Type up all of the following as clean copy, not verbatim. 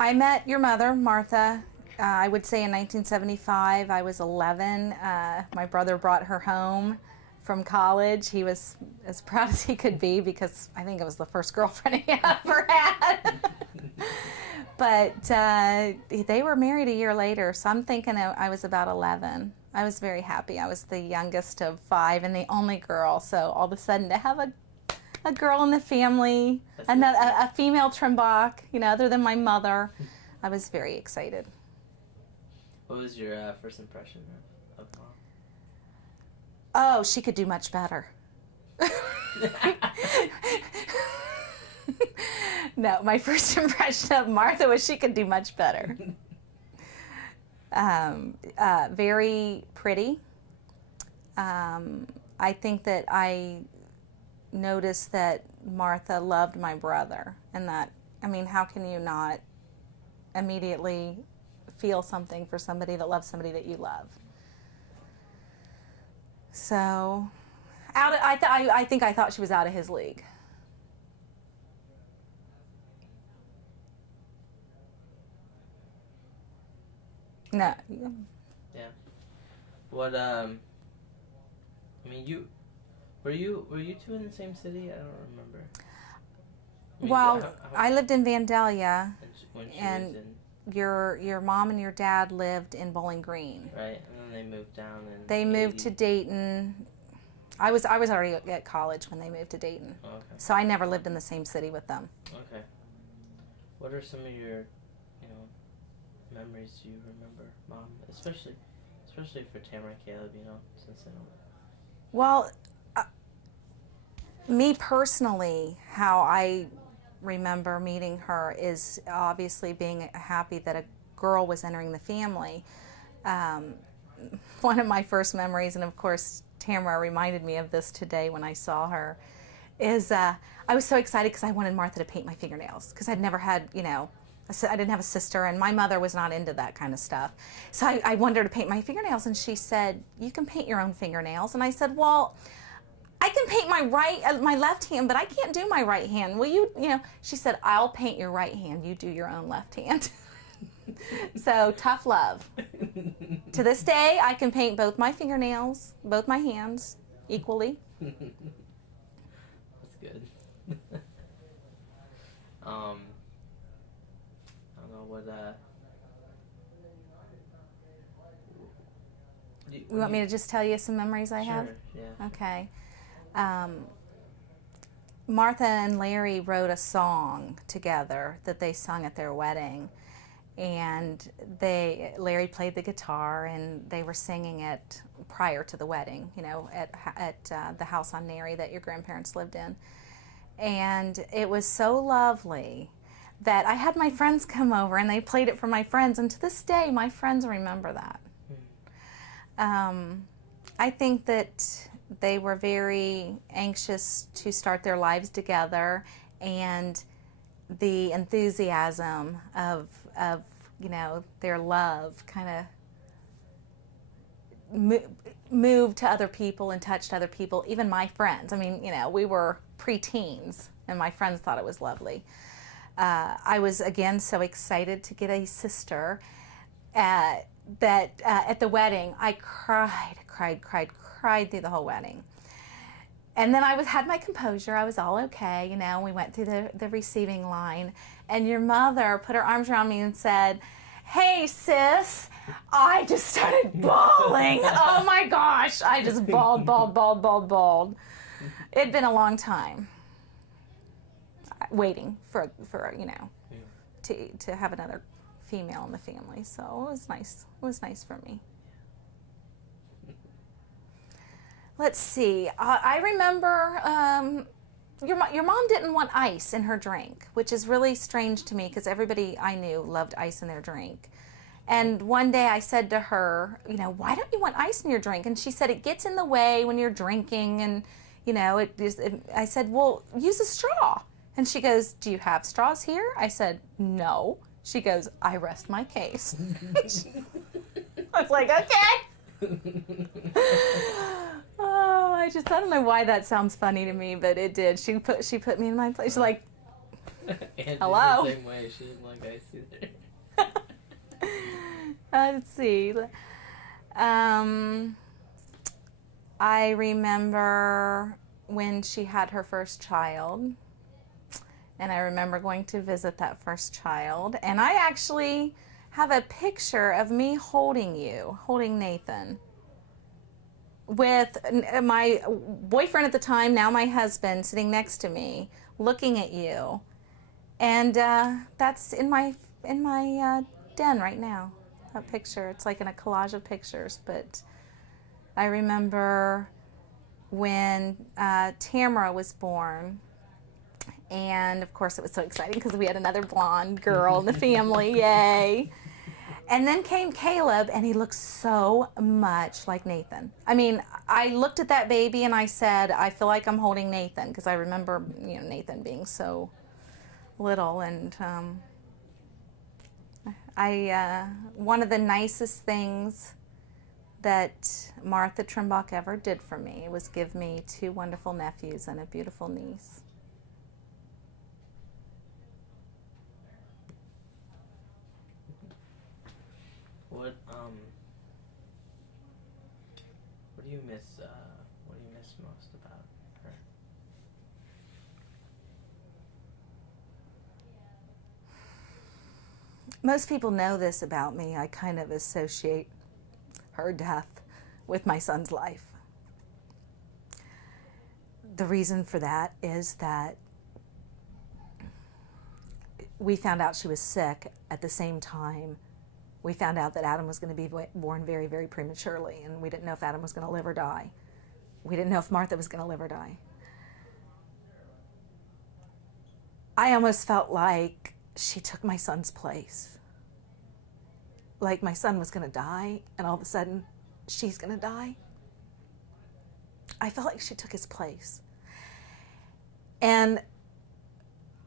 I met your mother, Martha, I would say in 1975. I was 11. My brother brought her home from college. He was as proud as he could be because I think it was the first girlfriend he ever had. But they were married a year later, so I'm thinking I was about 11. I was very happy. I was the youngest of 5 and the only girl, so all of a sudden to have a girl in the family, a female Trimbach, other than my mother, I was very excited. What was your first impression of Mom? Oh, she could do much better. No, my first impression of Martha was she could do much better. Very pretty. I think that I noticed that Martha loved my brother, and that, how can you not immediately feel something for somebody that loves somebody that you love? So, I think I thought she was out of his league. No. Yeah. What you were you two in the same city? I don't remember. Well, I lived in Vandalia, when she and was in, your mom and your dad lived in Bowling Green. right, and then they moved down and They moved to Dayton. I was already at college when they moved to Dayton. Oh, okay. So I never lived in the same city with them. Okay. What are some of your, memories you remember, Mom? Especially for Tamara and Caleb, since they don't. Well, me personally, how I remember meeting her is obviously being happy that a girl was entering the family. One of my first memories, and of course Tamara reminded me of this today when I saw her, is I was so excited because I wanted Martha to paint my fingernails because I'd never had, I didn't have a sister, and my mother was not into that kind of stuff. So I wanted her to paint my fingernails, and she said, "You can paint your own fingernails." And I said, "Well, I can paint my left hand, but I can't do my right hand. Will you, She said, "I'll paint your right hand. You do your own left hand." So tough love. To this day, I can paint both my fingernails, both my hands, equally. That's good. I don't know what. You want me to just tell you some memories I have? Sure. Yeah. Okay. Martha and Larry wrote a song together that they sung at their wedding, and Larry played the guitar, and they were singing it prior to the wedding, at the house on Nary that your grandparents lived in. And it was so lovely that I had my friends come over and they played it for my friends, and to this day my friends remember that. I think that they were very anxious to start their lives together, and the enthusiasm of their love kind of moved to other people and touched other people, even my friends. We were preteens, and my friends thought it was lovely. I was, again, so excited to get a sister that at the wedding, I cried through the whole wedding. And then I had my composure. I was all okay, We went through the receiving line, and your mother put her arms around me and said, "Hey, sis." I just started bawling. Oh my gosh. I just bawled. It'd been a long time waiting for to have another female in the family. So it was nice. It was nice for me. Let's see. I remember your mom didn't want ice in her drink, which is really strange to me because everybody I knew loved ice in their drink. And one day I said to her, "Why don't you want ice in your drink?" And she said, "It gets in the way when you're drinking, and I said, "Well, use a straw." And she goes, "Do you have straws here?" I said, "No." She goes, "I rest my case." I was like, "Okay." Oh, I don't know why that sounds funny to me, but it did. She put me in my place. Like, Angie's Hello? the same way. She didn't like ice either. Let's see. I remember when she had her first child, and I remember going to visit that first child, and I actually have a picture of me holding Nathan, with my boyfriend at the time, now my husband, sitting next to me, looking at you, and that's in my den right now. That picture, it's like in a collage of pictures. But I remember when Tamara was born, and of course it was so exciting because we had another blonde girl in the family, yay. And then came Caleb, and he looked so much like Nathan. I mean, I looked at that baby and I said, I feel like I'm holding Nathan, because I remember, Nathan being so little. And one of the nicest things that Martha Trimbach ever did for me was give me 2 wonderful nephews and a beautiful niece. What do you miss? What do you miss most about her? Most people know this about me. I kind of associate her death with my son's life. The reason for that is that we found out she was sick at the same time we found out that Adam was going to be born very, very prematurely, and we didn't know if Adam was going to live or die. We didn't know if Martha was going to live or die. I almost felt like she took my son's place. Like my son was going to die, and all of a sudden, she's going to die. I felt like she took his place. And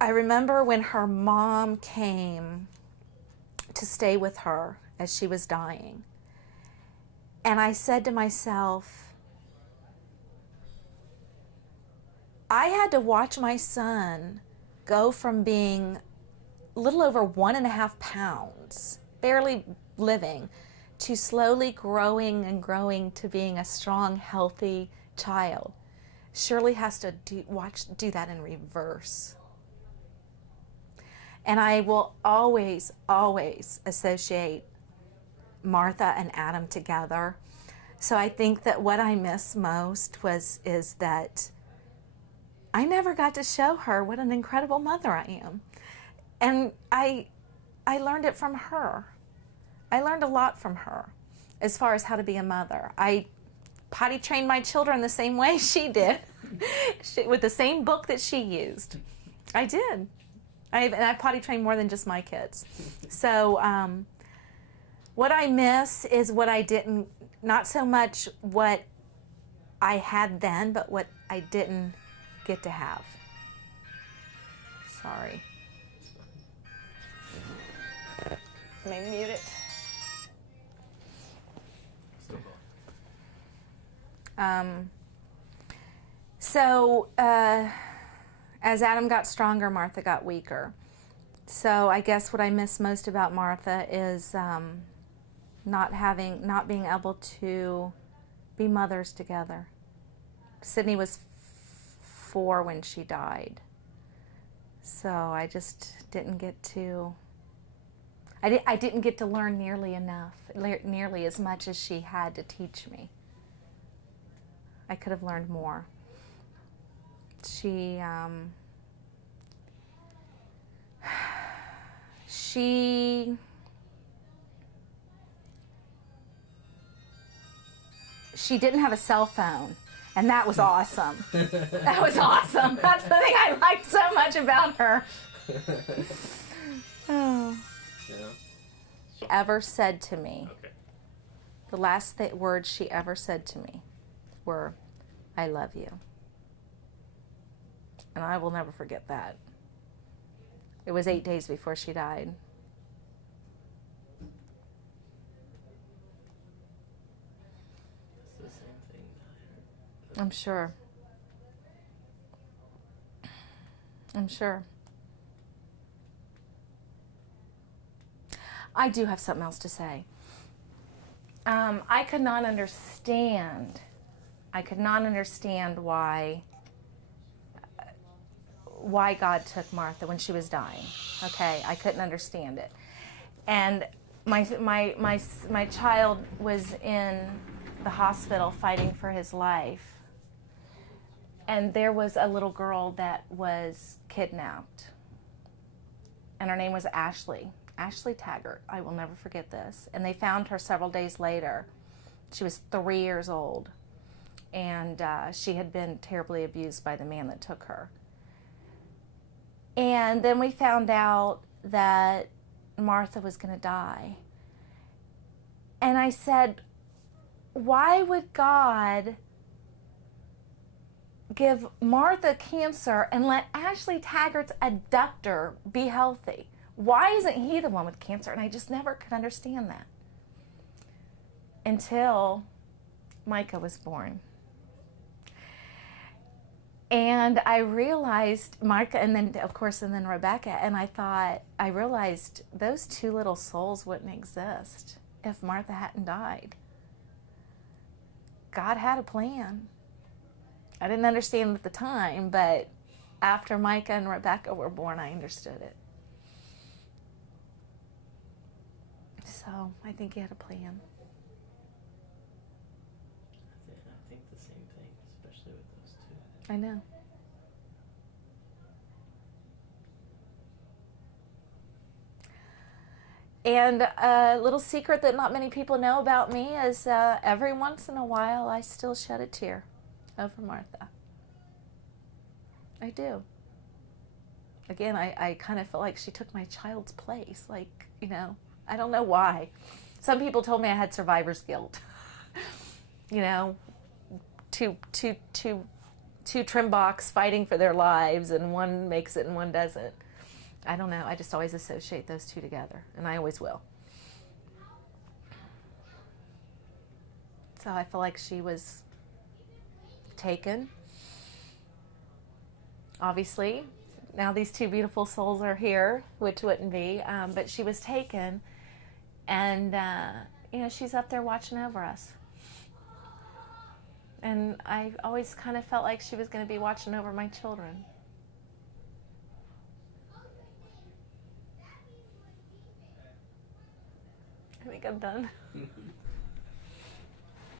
I remember when her mom came to stay with her as she was dying. And I said to myself, I had to watch my son go from being a little over 1.5 pounds, barely living, to slowly growing and growing to being a strong, healthy child. Shirley has to do that in reverse. And I will always, always associate Martha and Adam together. So I think that what I miss most is that I never got to show her what an incredible mother I am. And I learned it from her. I learned a lot from her as far as how to be a mother. I potty trained my children the same way she did, with the same book that she used. I did. And I've potty trained more than just my kids. So what I miss is what I didn't, not so much what I had then, but what I didn't get to have. Sorry. Let me mute it. Still going. As Adam got stronger, Martha got weaker. So I guess what I miss most about Martha is not being able to be mothers together. Sydney was 4 when she died. So I just didn't get to, I didn't get to learn nearly as much as she had to teach me. I could have learned more. She didn't have a cell phone, and that was awesome. That was awesome. That's the thing I liked so much about her. Oh. Yeah. She ever said to me, Okay. the last words she ever said to me were, "I love you." And I will never forget that. It was 8 days before she died. It's the same thing that I heard. I'm sure. I'm sure. I do have something else to say. I could not understand why God took Martha when she was dying. Okay, I couldn't understand it. And my child was in the hospital fighting for his life. And there was a little girl that was kidnapped. And her name was Ashley Taggart. I will never forget this. And they found her several days later. She was 3 years old. And she had been terribly abused by the man that took her. And then we found out that Martha was going to die. And I said, why would God give Martha cancer and let Ashley Taggart's abductor be healthy? Why isn't he the one with cancer? And I just never could understand that until Micah was born. And I realized Micah, and then Rebecca, and I realized those two little souls wouldn't exist if Martha hadn't died. God had a plan. I didn't understand at the time, but after Micah and Rebecca were born, I understood it. So I think he had a plan. I think the same thing, especially with those two. I know. And a little secret that not many people know about me is every once in a while I still shed a tear over Martha. I do. Again, I kind of feel like she took my child's place. Like, I don't know why. Some people told me I had survivor's guilt. Two Trimbachs fighting for their lives, and one makes it and one doesn't. I don't know. I just always associate those two together, and I always will. So I feel like she was taken. Obviously, now these two beautiful souls are here, which wouldn't be, but she was taken, and she's up there watching over us. And I always kind of felt like she was going to be watching over my children. I think I'm done.